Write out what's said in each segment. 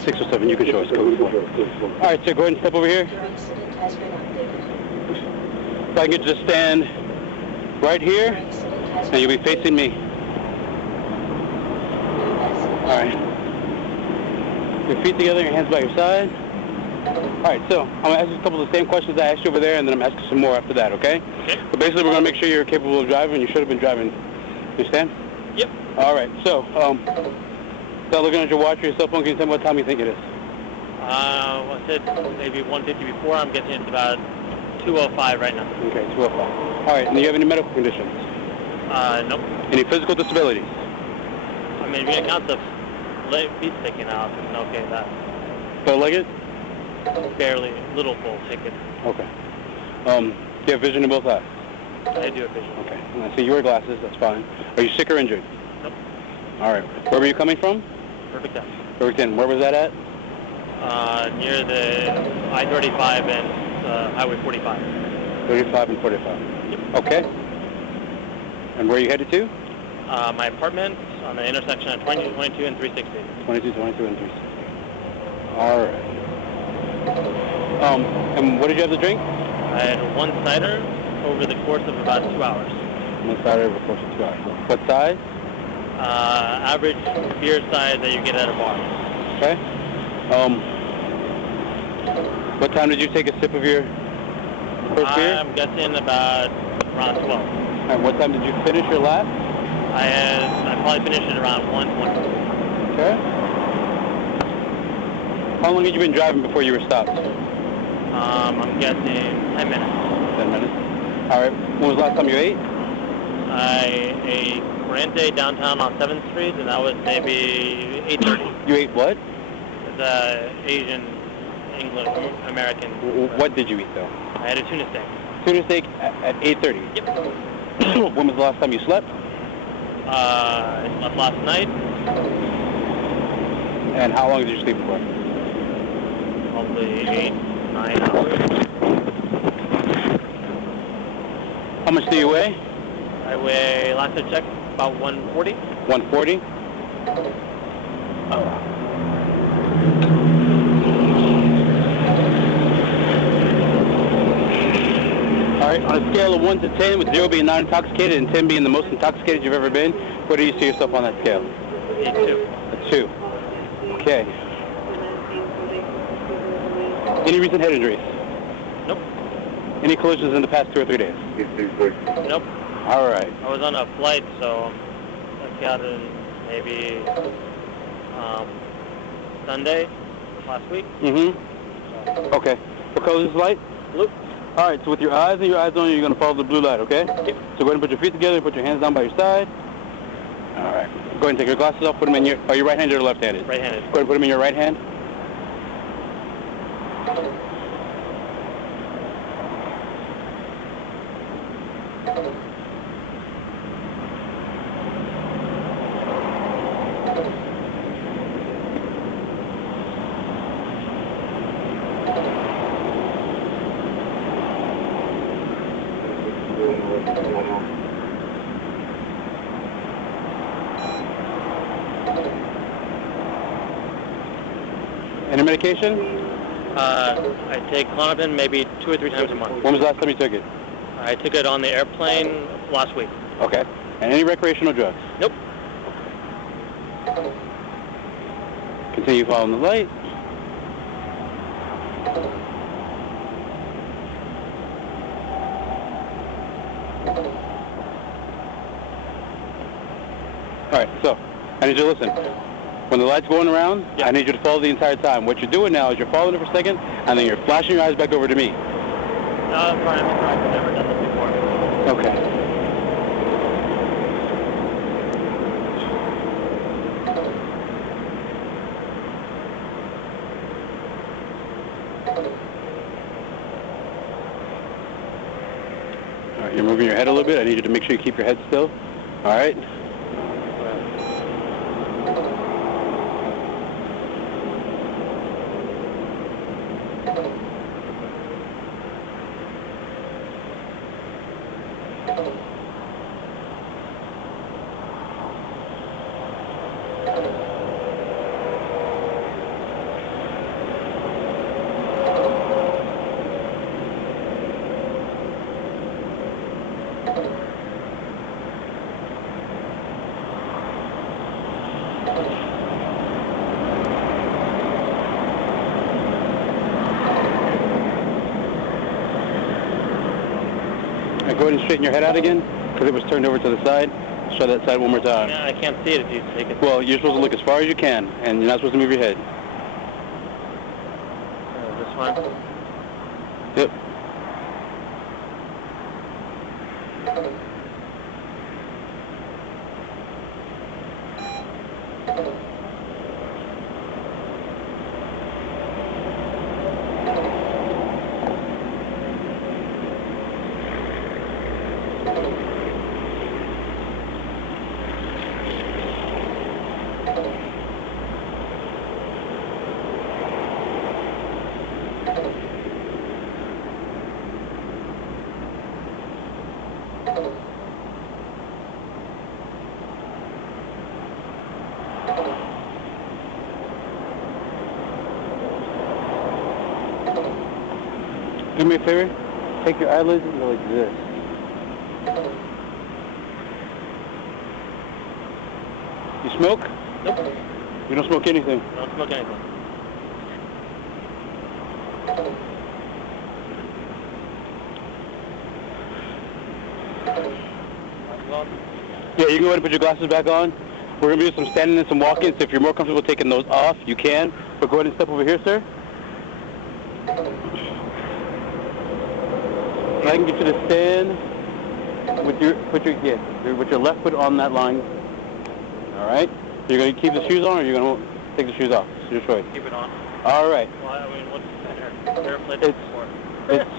Six or seven, you can show us code 4. All right, so go ahead and step over here. So I can just stand right here, and you'll be facing me. All right. Your feet together, your hands by your side. All right, so I'm going to ask you a couple of the same questions I asked you over there, and then I'm going to ask you some more after that, okay? Okay. But basically, we're going to make sure you're capable of driving, and you should have been driving. You understand? Yep. All right, so without looking at your watch or your cell phone, can you tell me what time you think it is? Well, I said maybe 1:50 before. I'm guessing it's about 2:05 right now. Okay, 2:05. All right, and do you have any medical conditions? Nope. Any physical disabilities? I mean, if you count the feet sticking out, it's okay with that. Bow-legged? Barely, little full ticket. Okay. Do you have vision in both eyes? I do have vision. Okay. I see you wear glasses. That's fine. Are you sick or injured? Nope. All right. Where were you coming from? Perfect time. Perfect 10. Where was that at? Near the I-35 and Highway 45. 35 and 45. Yep. Okay. And where are you headed to? My apartment on the intersection of 22 and 360. 22, 22, and 360. All right. And what did you have to drink? I had one cider over the course of about 2 hours. One cider over the course of 2 hours. What size? Average beer size that you get at a bar. Okay. What time did you take a sip of your first beer? I'm guessing about around 12. And what time did you finish your lap? I probably finished it around 1:20. Okay. How long had you been driving before you were stopped? I'm guessing 10 minutes. 10 minutes. All right. When was the last time you ate? I ate Corriente downtown on 7th Street, and that was maybe 8:30. You ate what? The Asian, English, American. What did you eat, though? I had a tuna steak. Tuna steak at 8:30? Yep. When was the last time you slept? I slept last night. And how long did you sleep for? Probably 8-9 hours. How much do you weigh? I weigh, last I checked, about 140. 140? All right, on a scale of 1 to 10, with 0 being non-intoxicated and 10 being the most intoxicated you've ever been, where do you see yourself on that scale? A 2. A 2. Okay. Any recent head injuries? Nope. Any collisions in the past 2 or 3 days? Nope. All right. I was on a flight, so I got in maybe Sunday last week. Mm-hmm. Okay. What color is this light? Blue. All right, so with your eyes and your eyes only, you're going to follow the blue light, okay? Yep. So go ahead and put your feet together, put your hands down by your side. All right. Go ahead and take your glasses off, put them in your... Are you right-handed or left-handed? Right-handed. Go ahead and put them in your right hand. Any medication? I take Klonopin maybe 2 or 3 times a month. When was the last time you took it? I took it on the airplane last week. Okay. And any recreational drugs? Nope. Continue following the light. All right, so I need you to listen. When the light's going around, yeah. I need you to follow the entire time. What you're doing now is you're following it for a second, and then you're flashing your eyes back over to me. No, I'm sorry. I've never done this before. Okay. All right, you're moving your head a little bit. I need you to make sure you keep your head still. All right? go ahead and straighten your head out again, because it was turned over to the side. Let's try that side one more time. Yeah, I can't see it if you take it. Well, you're supposed to look as far as you can, and you're not supposed to move your head. This one? Yep. Do me a favor, take your eyelids and go like this. You smoke? Nope. You don't smoke anything? I don't smoke anything. Yeah, you can go ahead and put your glasses back on. We're going to do some standing and some walking, so if you're more comfortable taking those off, you can. But go ahead and step over here, sir. I can get you to stand with your left foot on that line. All right. You're going to keep the shoes on, or you're going to take the shoes off? It's your choice. Keep it on. All right. Well, I mean, what's better? It's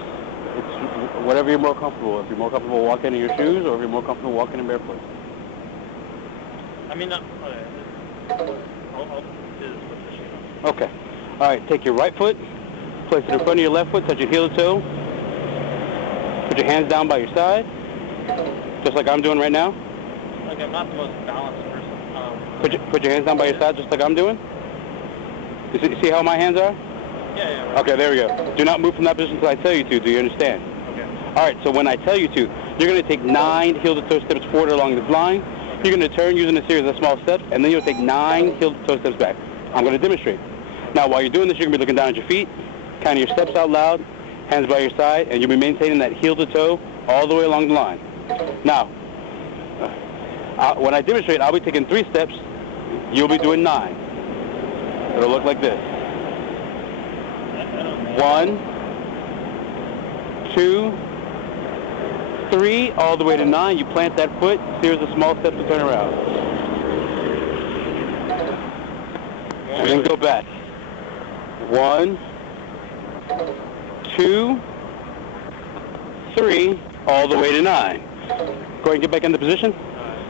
whatever you're more comfortable. If you're more comfortable walking in your shoes, or if you're more comfortable walking in barefoot. I mean, okay. I'll do this with the shoes on. Okay. All right. Take your right foot, place it in front of your left foot, touch your heel to toe. Put your hands down by your side, just like I'm doing right now. Like, I'm not the most balanced person. Put your hands down by your side, just like I'm doing. You see how my hands are? Yeah, right. Okay, there we go. Do not move from that position until I tell you to. Do you understand? Okay. All right, so when I tell you to, you're going to take 9 heel-to-toe steps forward along this line. You're going to turn using a series of small steps, and then you'll take 9 heel-to-toe steps back. I'm going to demonstrate. Now, while you're doing this, you're going to be looking down at your feet, counting your steps out loud, hands by your side, and you'll be maintaining that heel-to-toe all the way along the line. Now, when I demonstrate, I'll be taking 3 steps. You'll be doing 9. It'll look like this. 1, 2, 3, all the way to 9. You plant that foot, series of small steps to turn around. And then go back. 1, 2, 3, all the way to 9. Go ahead and get back into position.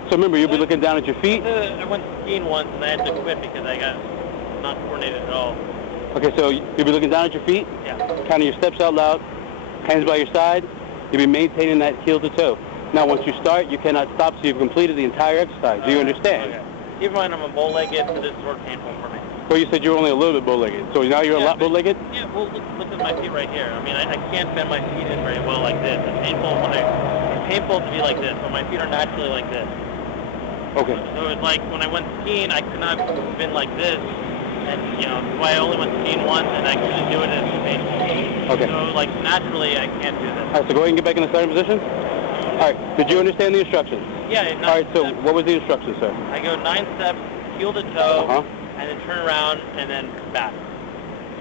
So remember, you'll be looking down at your feet. I went skiing once and I had to quit because I got not coordinated at all. Okay, so you'll be looking down at your feet, Yeah. counting your steps out loud, hands by your side. You'll be maintaining that heel to toe. Now, once you start, you cannot stop, so you've completed the entire exercise. Do you understand? Okay. Even when I'm a bow-legged, so this is sort of painful for me. Well, you said you were only a little bit bow-legged, so now you're a lot bow-legged? Yeah, well, look at my feet right here. I mean, I can't bend my feet in very well like this. It's painful to be like this, but my feet are naturally like this. Okay. So it's like when I went skiing, I could not bend like this. And, you know, that's why I only went skiing once, and I couldn't do it as painful. Okay. So, like, naturally, I can't do this. All right, so go ahead and get back in the starting position. All right, did you understand the instructions? Yeah. All right, so what was the instructions, sir? I go 9 steps, heel to toe, and then turn around, and then back.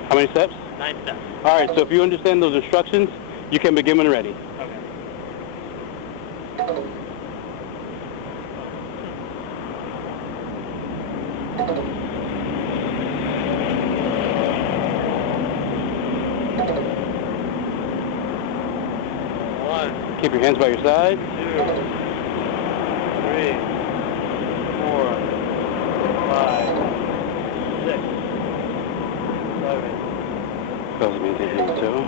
How many steps? 9 steps. All right, so if you understand those instructions, you can begin when ready. Okay. Keep your hands by your side. 2, 3, 4, 5, 6, 7. Bells maintain heel to toe.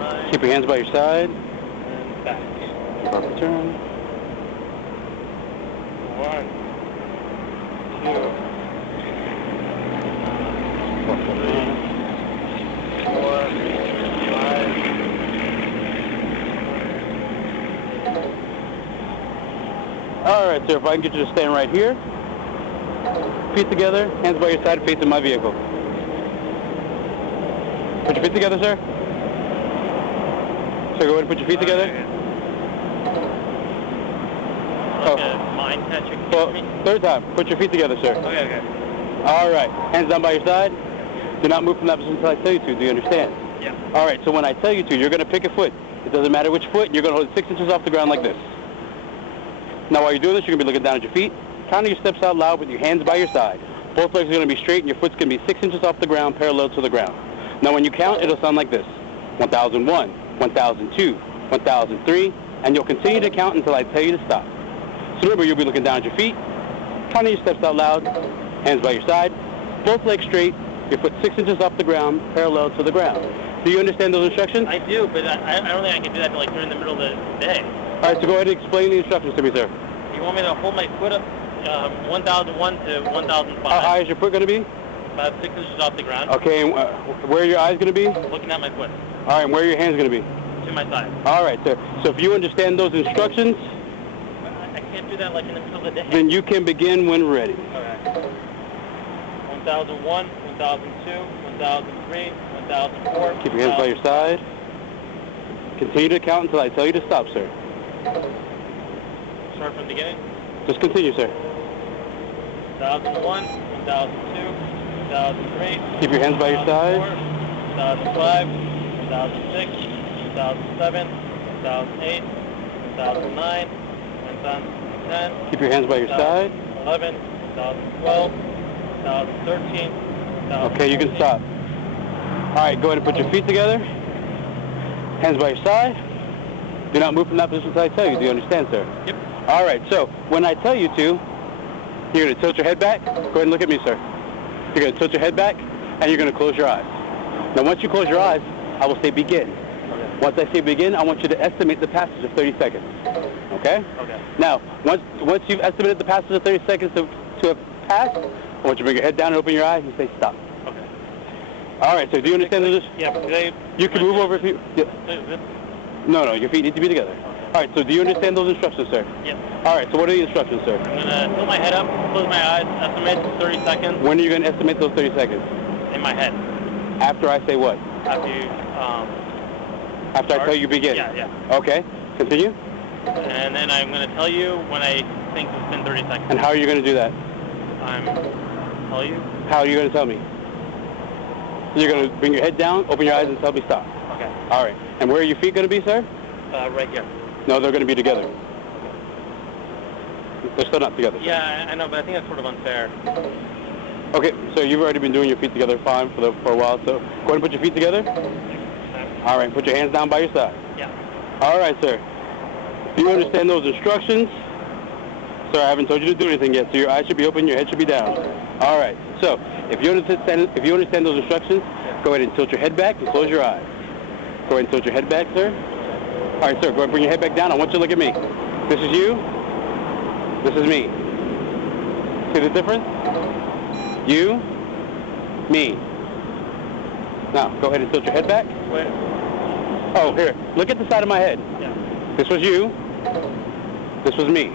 9. Keep your hands by your side. And back. Proper turn. 1, 2, 3, 4, 5. All right, sir, if I can get you to stand right here. Feet together, hands by your side, facing my vehicle. Put your feet together, sir. So go ahead and put your feet together. like a mind catcher. Well, third time. Put your feet together, sir. Okay, okay. All right. Hands down by your side. Do not move from that position until I tell you to. Do you understand? Yeah. All right. So when I tell you to, you're going to pick a foot. It doesn't matter which foot. You're going to hold it 6 inches off the ground like this. Now, while you're doing this, you're going to be looking down at your feet, counting your steps out loud with your hands by your side. Both legs are going to be straight, and your foot's going to be 6 inches off the ground, parallel to the ground. Now, when you count, it'll sound like this: 1001, 1002, 1003, and you'll continue to count until I tell you to stop. So remember, you'll be looking down at your feet, counting your steps out loud, hands by your side, both legs straight, your foot 6 inches off the ground, parallel to the ground. Do you understand those instructions? I do, but I don't think I can do that like during the middle of the day. All right, so go ahead and explain the instructions to me, sir. You want me to hold my foot up 1001 to 1005? How high is your foot going to be? About 6 inches off the ground. Okay, and where are your eyes going to be? Looking at my foot. All right, and where are your hands going to be? To my side. All right, sir. So if you understand those instructions, I can't do that like in the middle of the day. then you can begin when ready. All right. 1001, 1002, 1003, 1004. Keep your hands by your side. Continue to count until I tell you to stop, sir. Start from the beginning? Just continue, sir. 1001, 1002, 1003. Keep your hands by your side. 2005, 2006, 2007, 2008, 2009, 2010. Keep your hands by your side. 2011, 2012, 2013, 2014. Okay, you can stop. All right, go ahead and put your feet together. Hands by your side. Do not move from that position until I tell you. Do you understand, sir? Yep. All right, so when I tell you to, you're going to tilt your head back. Go ahead and look at me, sir. You're going to tilt your head back, and you're going to close your eyes. Now, once you close your eyes, I will say begin. Okay. Once I say begin, I want you to estimate the passage of 30 seconds. Okay? Okay. Now, once you've estimated the passage of 30 seconds to have passed, I want you to bring your head down and open your eyes and say stop. Okay. All right, so do you understand this? Yeah, You can move over if you... Yeah. No, your feet need to be together. All right, so do you understand those instructions, sir? Yes. All right, so what are the instructions, sir? I'm going to tilt my head up, close my eyes, estimate 30 seconds. When are you going to estimate those 30 seconds? In my head. After I say what? After you, After I tell you begin? Yeah. Okay, continue. And then I'm going to tell you when I think it's been 30 seconds. And how are you going to do that? Tell you? How are you going to tell me? You're going to bring your head down, open your eyes, and tell me stop. Okay. All right. And where are your feet going to be, sir? Right here. No, they're going to be together. They're still not together. Yeah, I know, but I think that's sort of unfair. Okay, so you've already been doing your feet together fine for a while, so go ahead and put your feet together. All right, put your hands down by your side. Yeah. All right, sir. Do you understand those instructions? Sir, I haven't told you to do anything yet, so your eyes should be open, your head should be down. All right, so if you understand those instructions, go ahead and tilt your head back and close your eyes. Go ahead and tilt your head back, sir. All right, sir, go ahead and bring your head back down. I want you to look at me. This is you. This is me. See the difference? You, me. Now, go ahead and tilt your head back. Wait. Oh, here. Look at the side of my head. Yeah. This was you. This was me.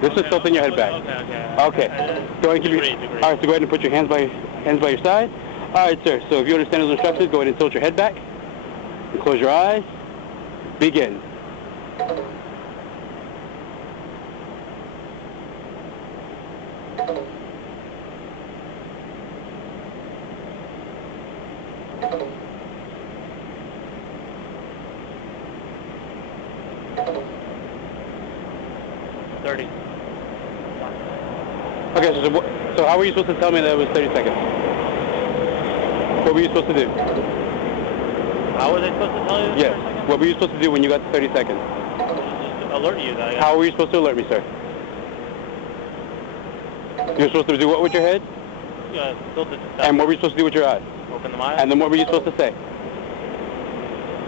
This is tilting your head back. Okay. Go ahead and keep your... All right, so go ahead and put your hands by your side. All right, sir. So if you understand those instructions, go ahead and tilt your head back. And close your eyes. Begin. Okay, so how were you supposed to tell me that it was 30 seconds? What were you supposed to do? How was I supposed to tell you this? Yes. What were you supposed to do when you got to 30 seconds? Just alert you that I got... How were you supposed to alert me, sir? You were supposed to do what with your head? Yeah, tilt it. And what were you supposed to do with your eyes? Open them eyes. And then what were you supposed to say?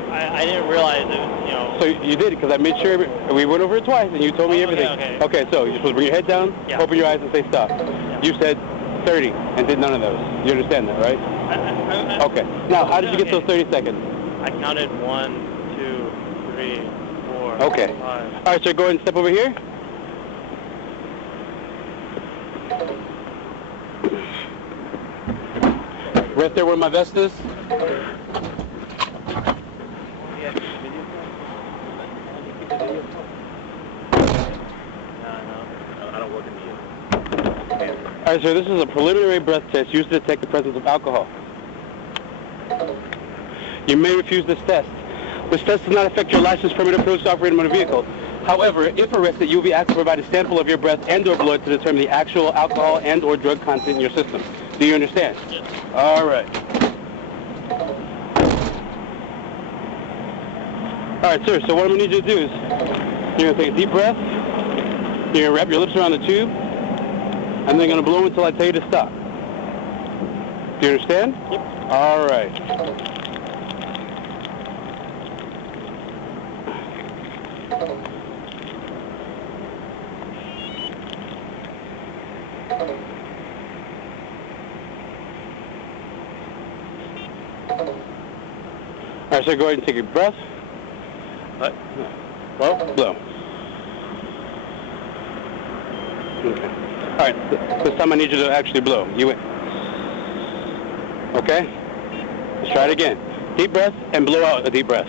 I didn't realize it was, you know... So you did, because I made sure, we went over it twice, and you told me everything. Okay. Okay, so you're supposed to bring your head down, open your eyes, and say stop. Yeah. You said 30, and did none of those. You understand that, right? Okay. Now, how did you get those 30 seconds? I counted 1, 2, 3, 4, Okay. 5. All right, so go ahead and step over here. Right there where my vest is. right, sir, this is a preliminary breath test used to detect the presence of alcohol. You may refuse this test. This test does not affect your license, permit, or privilege to operate a motor vehicle. However, if arrested, you will be asked to provide a sample of your breath and or blood to determine the actual alcohol and or drug content in your system. Do you understand? Yes. All right. All right, sir, so what I'm going to need you to do is you're going to take a deep breath, you're going to wrap your lips around the tube, and then you're going to blow until I tell you to stop. Do you understand? Yep. All right. All right, so go ahead and take a breath. What? Blow? Blow. Okay. All right, this time I need you to actually blow. You in. Okay? Let's try it again. Deep breath and blow out a deep breath.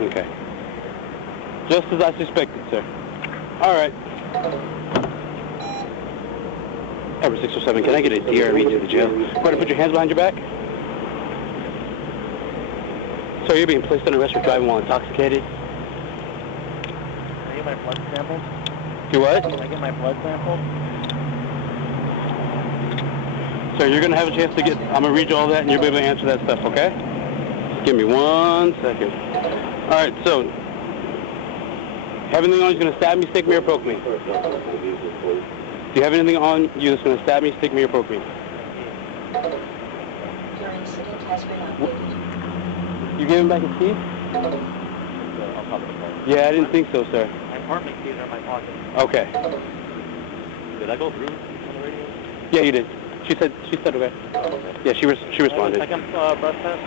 Okay. Just as I suspected, sir. All right. Ever 607, can I get a DRE to the jail? Go ahead and put your hands behind your back. So you're being placed under arrest for driving while intoxicated? Can I get my blood sample? Do what? Can I get my blood sample? So you're going to have a chance to get, I'm going to read you all that and you'll be able to answer that stuff, okay? Give me 1 second. All right, so, have anything on you that's going to stab me, stick me, or poke me? Do you have anything on you that's going to stab me, stick me, or poke me? Your incident has been updated. You gave him back his keys? Yeah, I didn't think so, sir. My apartment keys are in my pocket. Okay. Did I go through on the radio? Yeah, you did. She said okay. Oh, okay. Yeah, she responded. Second breath test?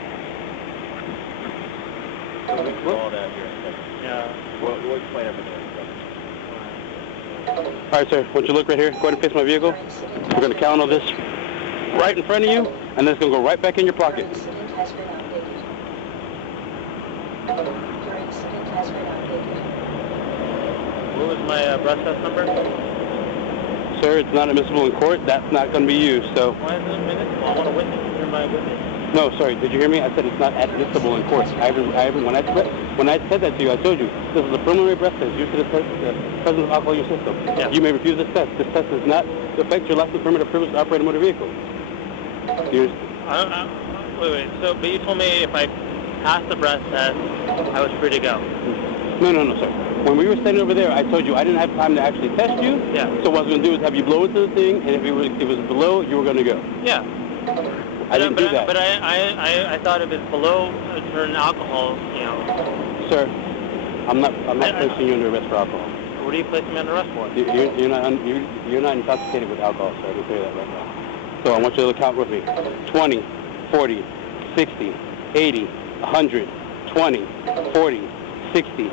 All that here. Yeah. We'll explain everything. All right, sir. Why don't you look right here? Go ahead and face my vehicle. We're going to count all this right in front of you, and then it's going to go right back in your pocket. Your incident has been updated. Your incident has been updated. What was my breath test number? Sir, it's not admissible in court. That's not going to be used, so... Why is it admissible? I want a witness. You're my witness. No, sorry. Did you hear me? I said it's not admissible in court. When I said that to you, I told you this is a preliminary breath test used to detect the presence of alcohol in your system. Yeah. You may refuse this test. This test does not affect your license, permit, or privilege to operate a motor vehicle. Wait. So, but you told me if I passed the breath test, I was free to go. No, sir. When we were standing over there, I told you I didn't have time to actually test you. Yeah. So what I was going to do is have you blow into the thing, and if it was below, you were going to go. Yeah. I didn't do that. But I thought if it's below a certain alcohol, you know. Sir, I'm not placing you under arrest for alcohol. What are you placing me under arrest for? You're not intoxicated with alcohol, sir. I can tell you that right now. So I want you to count with me. 20, 40, 60, 80, 100, 20, 40, 60,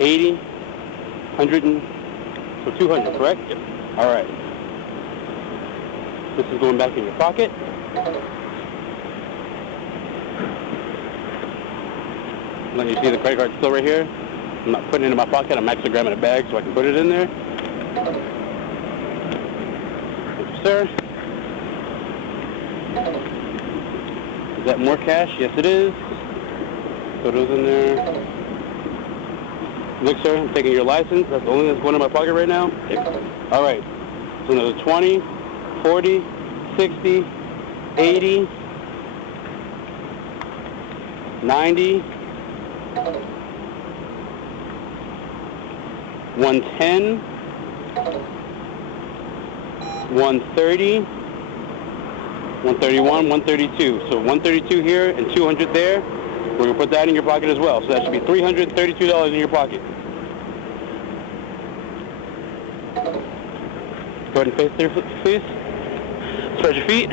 80, 100, so 200, correct? Yep. All right. This is going back in your pocket. Let you see the credit card still right here. I'm not putting it in my pocket. I'm actually grabbing a bag so I can put it in there. Thank you, sir. Is that more cash? Yes, it is. Put those in there. Look, sir, I'm taking your license. That's the only thing that's going in my pocket right now. Yep. All right. So another 20, 40, 60, 80, 90, 110, 130, 131, 132. So 132 here and 200 there. We're going to put that in your pocket as well. So that should be $332 in your pocket. Go ahead and face there, please. Spread your feet.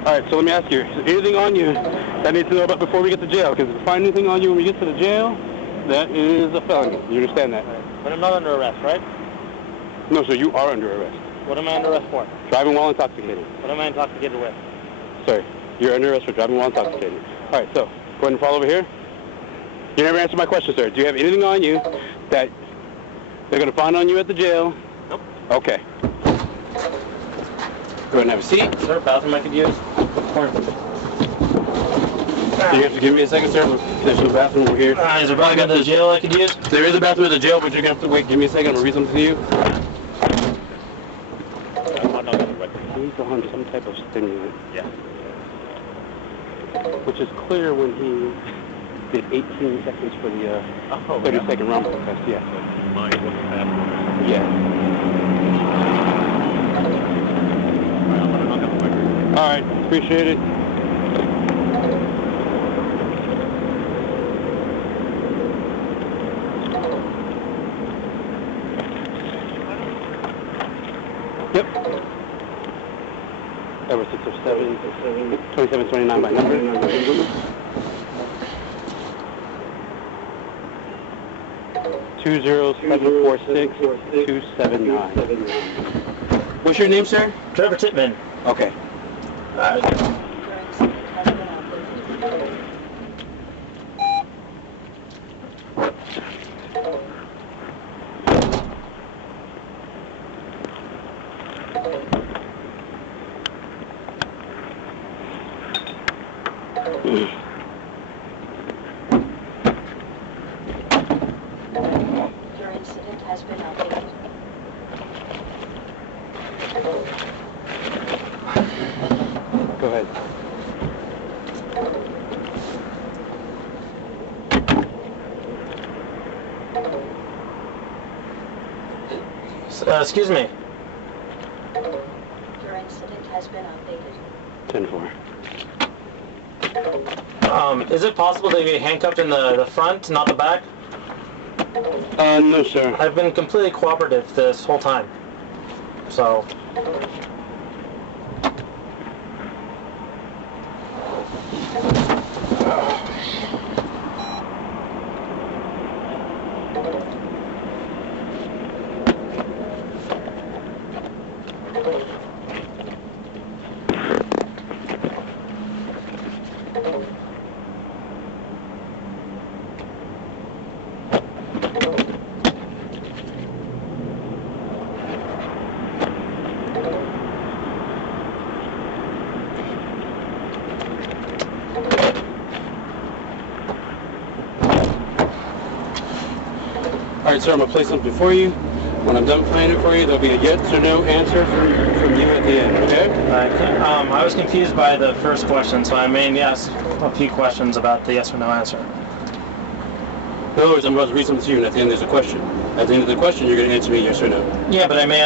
All right, so let me ask you, is there anything on you that I need to know about before we get to jail? Because if you find anything on you when we get to the jail, that is a felony. You understand that? But I'm not under arrest, right? No, sir, you are under arrest. What am I under arrest for? Driving while intoxicated. What am I intoxicated with? Sir, You're under arrest for driving while intoxicated. All right, so go ahead and follow over here. You never answered my question, sir. Do you have anything on you that they're going to find on you at the jail? Nope. Okay. Go ahead and have a seat. Is there a bathroom I could use? You have to give me a second, sir. There's no bathroom over here. Is there a bathroom at the jail I could use? There is a bathroom at the jail, but you're going to have to wait. Give me a second. I'm going to read something to you. He's on some type of stimulant. Yeah. Which is clear when he did 18 seconds for the 30-second round test. Yeah. Yeah. All right. Appreciate it. Yep. Ever 607, 2729 by number. 20746-279. What's your name, sir? Trevor Titman. Okay. Your incident has been updated. Your incident has been updated. Go ahead. Excuse me. Your incident has been updated. 10-4. Is it possible to be handcuffed in the front, not the back? No, sir. I've been completely cooperative this whole time. So. All right, sir, I'm going to play something for you. When I'm done playing it for you, there'll be a yes or no answer from you at the end, okay? I was confused by the first question, so I may ask a few questions about the yes or no answer. In other words, I'm about to read something to you, and at the end there's a question. At the end of the question, you're going to answer me yes or no. Yeah, but I may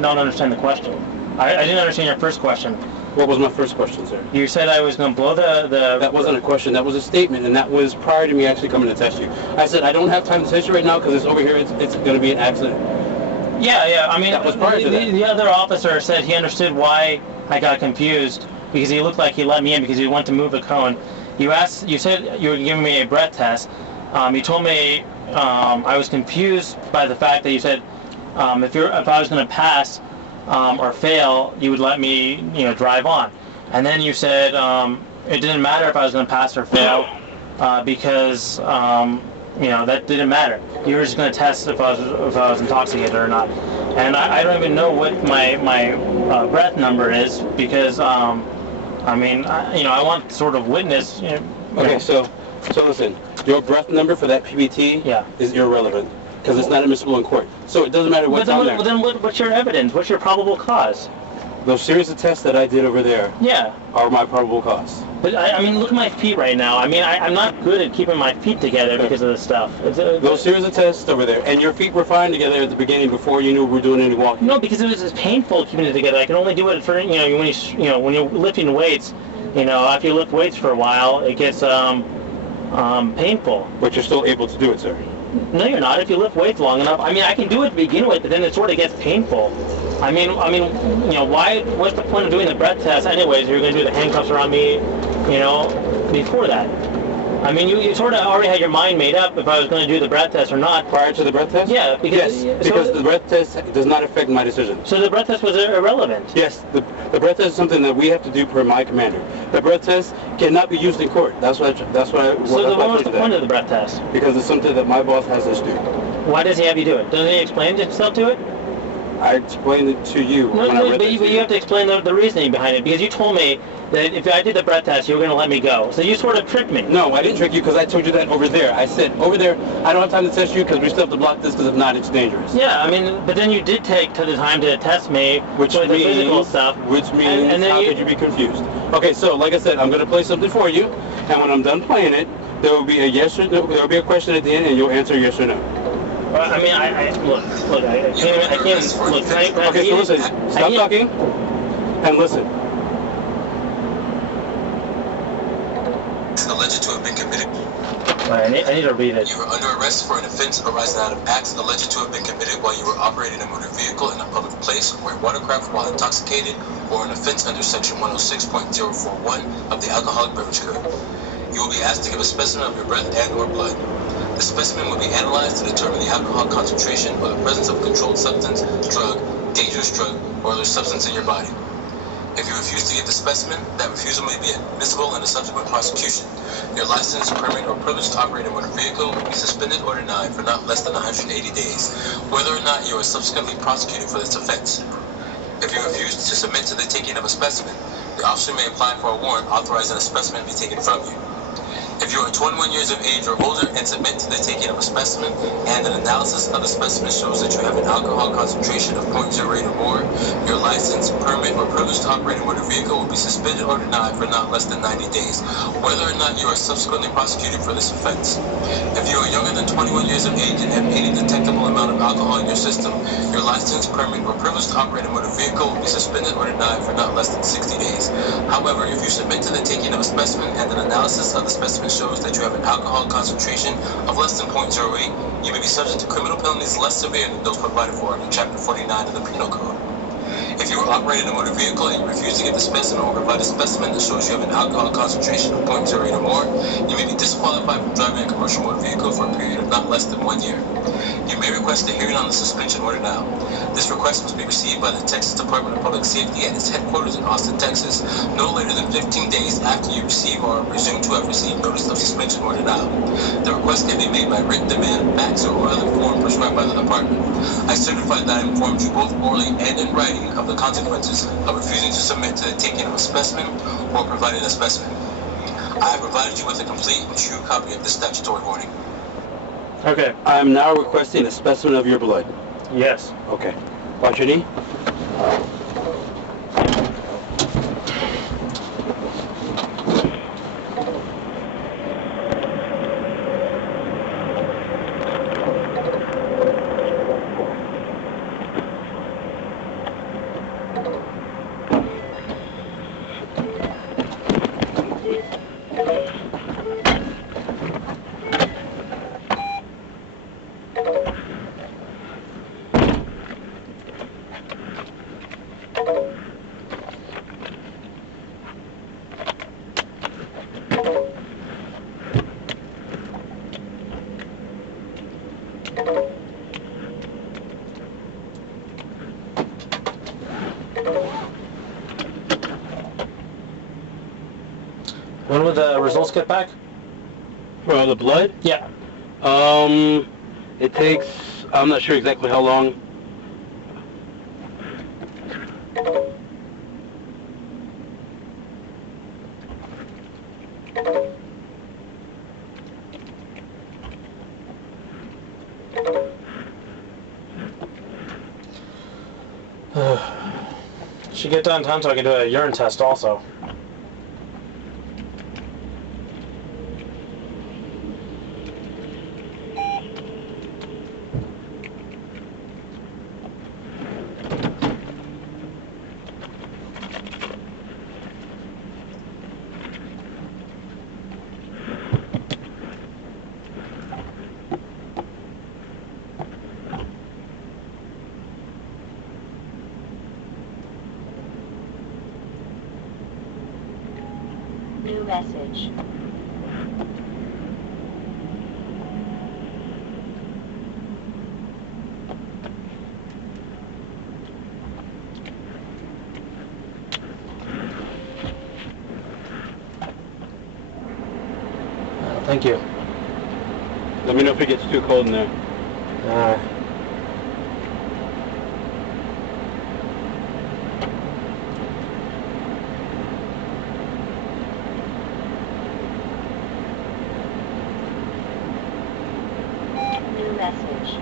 not understand the question. I didn't understand your first question. What was my first question, sir? You said I was going to blow the... That wasn't a question. That was a statement, and that was prior to me actually coming to test you. I said, I don't have time to test you right now because it's over here. It's going to be an accident. Yeah. I mean, that was prior to that. The other officer said he understood why I got confused because he looked like he let me in because he went to move the cone. You said you were giving me a breath test. You told me I was confused by the fact that you said if I was going to pass or fail, you would let me drive on. And then you said it didn't matter if I was going to pass or fail because that didn't matter. You were just going to test if I was intoxicated or not. And I don't even know what my breath number is because I want sort of witness. Okay, so listen, your breath number for that PBT is irrelevant because it's not admissible in court. So it doesn't matter what's on there. Well, then what's your evidence? What's your probable cause? Those series of tests that I did over there are my probable cause. But I mean, look at my feet right now. I mean, I'm not good at keeping my feet together because of this stuff. Those series of tests over there, and your feet were fine together at the beginning before you knew we were doing any walking. No, because it was just painful keeping it together. I can only do it for when you're lifting weights. After you lift weights for a while, it gets painful. But you're still able to do it, sir. No, you're not. If you lift weights long enough, I mean, I can do it to begin with, but then it sort of gets painful. I mean, why? What's the point of doing the breath test anyways? You're going to do the handcuffs around me, before that. I mean, you sort of already had your mind made up if I was going to do the breath test or not. Prior to the breath test? Yeah, because the breath test does not affect my decision. So the breath test was irrelevant. Yes, the breath test is something that we have to do per my commander. The breath test cannot be used in court. That's why. So what was the point of the breath test? Because it's something that my boss has us do. Why does he have you do it? Doesn't he explain himself to it? I explained it to you. But you have to explain the reasoning behind it, because you told me that if I did the breath test, you were going to let me go. So you sort of tricked me. No, I didn't trick you, because I told you that over there. I said, over there, I don't have time to test you because we still have to block this, because if not, it's dangerous. Yeah, I mean, but then you did take the time to test me with the physical stuff. Which means, how could you be confused? Okay, so like I said, I'm going to play something for you, and when I'm done playing it, there will be a yes or no, there will be a question at the end, and you'll answer yes or no. I mean, look, I can't, look, okay, so listen, stop talking, and listen. Alleged to have been committed. I need to read it. You were under arrest for an offense arising out of acts alleged to have been committed while you were operating a motor vehicle in a public place or a watercraft while intoxicated, or an offense under section 106.041 of the Alcoholic Beverage Code. You will be asked to give a specimen of your breath and/or blood. The specimen will be analyzed to determine the alcohol concentration or the presence of a controlled substance, drug, dangerous drug, or other substance in your body. If you refuse to give the specimen, that refusal may be admissible in a subsequent prosecution. Your license, permit, or privilege to operate a motor vehicle will be suspended or denied for not less than 180 days, whether or not you are subsequently prosecuted for this offense. If you refuse to submit to the taking of a specimen, the officer may apply for a warrant authorizing a specimen be taken from you. If you are 21 years of age or older and submit to the taking of a specimen, and an analysis of the specimen shows that you have an alcohol concentration of 0.08 or more, your license, permit, or privilege to operate a motor vehicle will be suspended or denied for not less than 90 days, whether or not you are subsequently prosecuted for this offense. If you are younger than 21 years of age and have any detectable amount of alcohol in your system, your license, permit, or privilege to operate a motor vehicle will be suspended or denied for not less than 60 days. However, if you submit to the taking of a specimen and an analysis of the specimen shows that you have an alcohol concentration of less than 0.08, you may be subject to criminal penalties less severe than those provided for under Chapter 49 of the Penal Code. If you are operating a motor vehicle and you refuse to give the specimen or provide a specimen that shows you have an alcohol concentration of 0.08 or more, you may be disqualified from driving a commercial motor vehicle for a period of not less than 1 year. You may request a hearing on the suspension order now. This request must be received by the Texas Department of Public Safety at its headquarters in Austin, Texas, no later than 15 days after you receive or are presumed to have received notice of suspension order now. The request can be made by written demand, fax, or other form prescribed by the department. I certify that I informed you both orally and in writing of the consequences of refusing to submit to the taking of a specimen or providing a specimen. I have provided you with a complete and true copy of this statutory warning. Okay. I am now requesting a specimen of your blood. Yes. Okay. Watch your knee. When will the results get back? Well, the blood? Yeah. It takes, I'm not sure exactly how long. Should get done in time so I can do a urine test also. New message. Thank you. Let me know if it gets too cold in there. New message.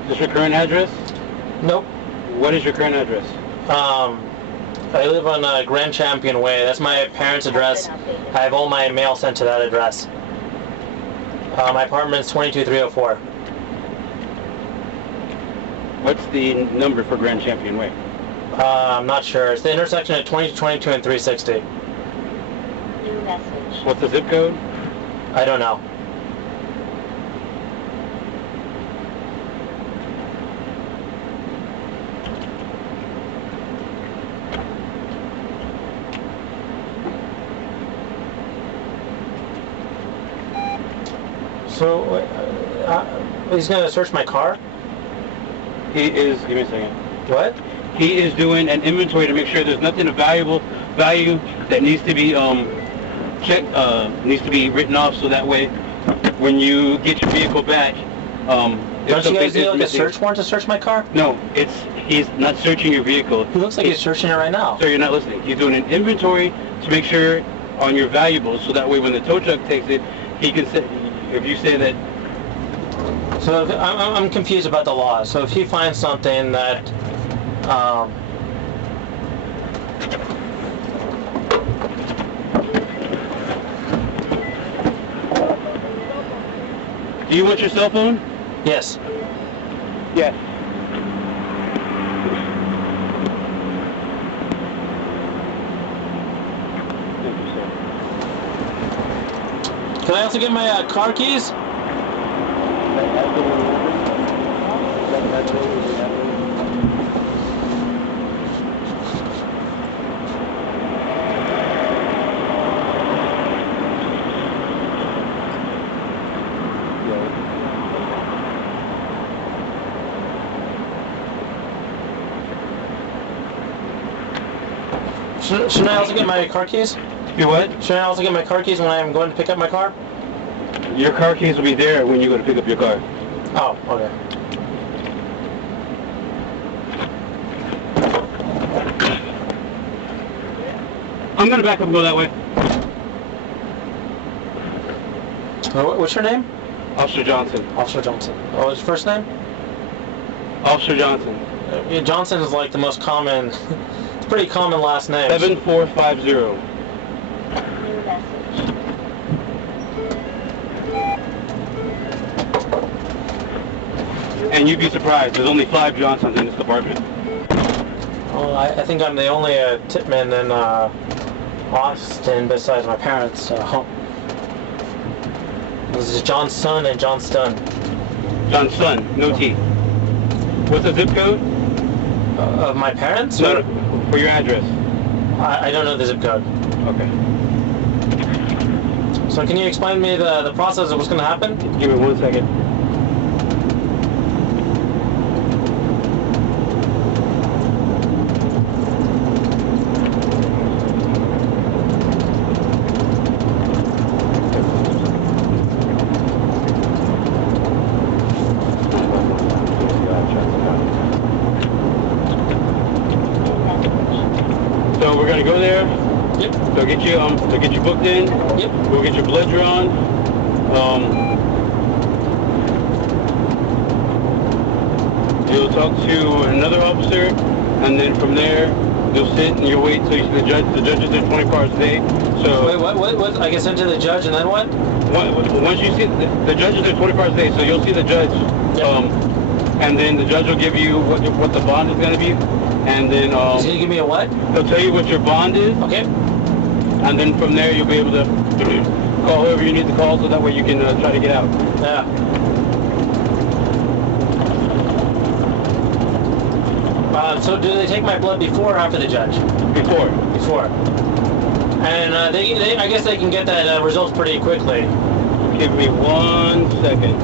Is this your current address? Nope. What is your current address? I live on Grand Champion Way. That's my parents' address. I have all my mail sent to that address. My apartment's 22304. What's the number for Grand Champion Way? I'm not sure. It's the intersection of 2022 and 360. New message. What's the zip code? I don't know. So, he's going to search my car? He is, give me a second. What? He is doing an inventory to make sure there's nothing of value that needs to be checked, needs to be written off, so that way when you get your vehicle back, don't you guys need like a search warrant to search my car? No, he's not searching your vehicle. He looks like he's searching it right now. So you're not listening. He's doing an inventory to make sure on your valuables, so that way when the tow truck takes it, he can say, if you say that. So I'm confused about the law. So if he finds something that Do you want your cell phone? yes. Yes. Thank you, sir. Can I also get my car keys? Shouldn't I also get my car keys? You what? Shouldn't I also get my car keys when I'm going to pick up my car? Your car keys will be there when you go to pick up your car. Oh, okay. I'm gonna back up and go that way. What's your name? Officer Johnson. Officer Johnson. Oh, his first name? Officer Johnson. Yeah, Johnson is like the most common, it's a pretty common last name. 7450. New message. And you'd be surprised, there's only 5 Johnsons in this department. Well, I think I'm the only Titman in Austin besides my parents, so. This is John's son and John's son. John's son, no T. What's the zip code? Of my parents? No, for your address. I don't know the zip code. Okay. So can you explain to me the process of what's going to happen? Give me 1 second. So we're gonna go there. Yep. They'll get you booked in. Yep. We'll get your blood drawn. You'll talk to another officer, and then from there you'll sit and you'll wait till you see the judge. The judge is there 24 hours a day. So Wait, what? I get sent to the judge and then what? once you see the judge is there 24 hours a day, so you'll see the judge. Yep. And then the judge will give you what the bond is going to be, and then He's going to give me a what? he'll tell you what your bond is, Okay. and then from there you'll be able to call whoever you need to call, so that way you can try to get out. Yeah. So do they take my blood before or after the judge? Before. Before. And I guess they can get that results pretty quickly. Give me 1 second.